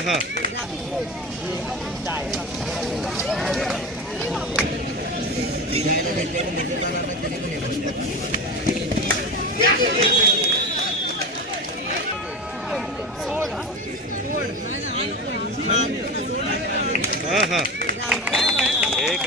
हा हाँ हाँ एक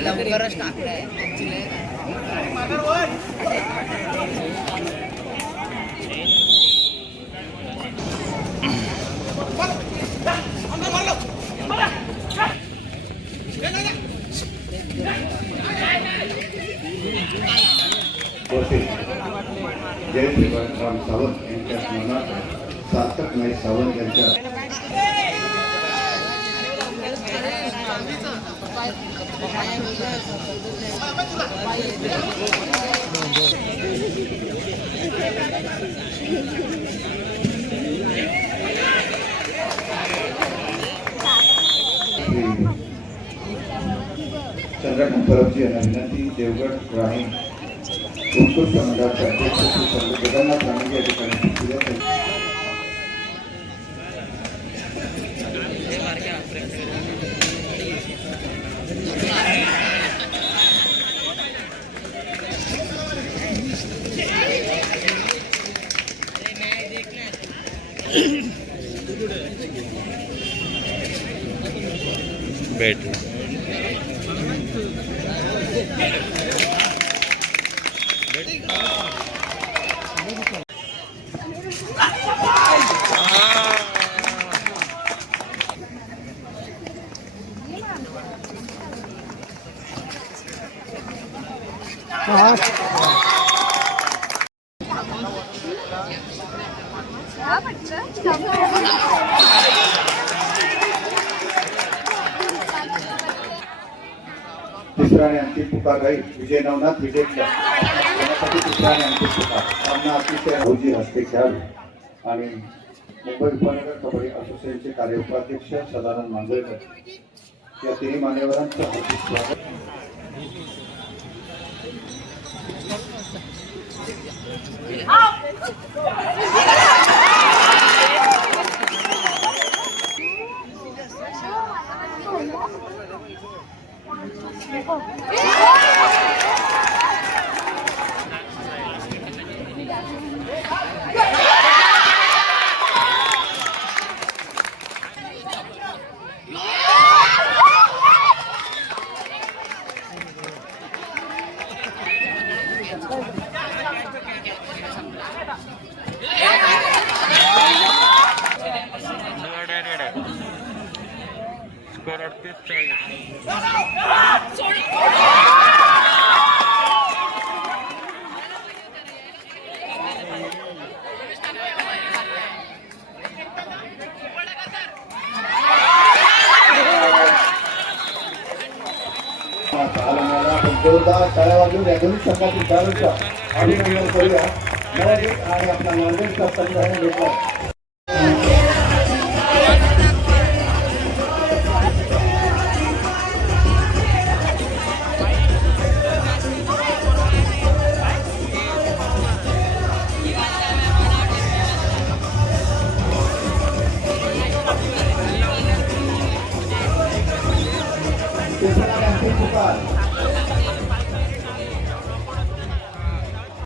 लवकरच टाकलाय जय राम सावंत यांच्या स्मरणार्थ सार्थक नाईक सावंत यांच्या चंद्रकांत परबजी यांना विनंती देवगड राणी उत्कृष्ट मंडळाचे अध्यक्ष जगन्नाथ राणे या ठिकाणी बैठ तिसरा आणि अंतिम पुकार राहील विजय नवनाथ विजयच्या यासाठी तिसरा आणि अंतिम पुकार सामना अतिशय भोजी हस्ते खेळावे आणि मुंबई उपनगर कबड्डी असोसिएशनचे कार्य उपाध्यक्ष सदानंद मांजरेकर या तिन्ही मान्यवरांचं हार्दिक स्वागत. स्कोर 38 जोरदार टाळ्या वाजवून या दोन्ही संघातील खेळाडूंचा अभिनंदन करूया. आणि आपला नांदेडचा संघ घेतला. Terima kasih.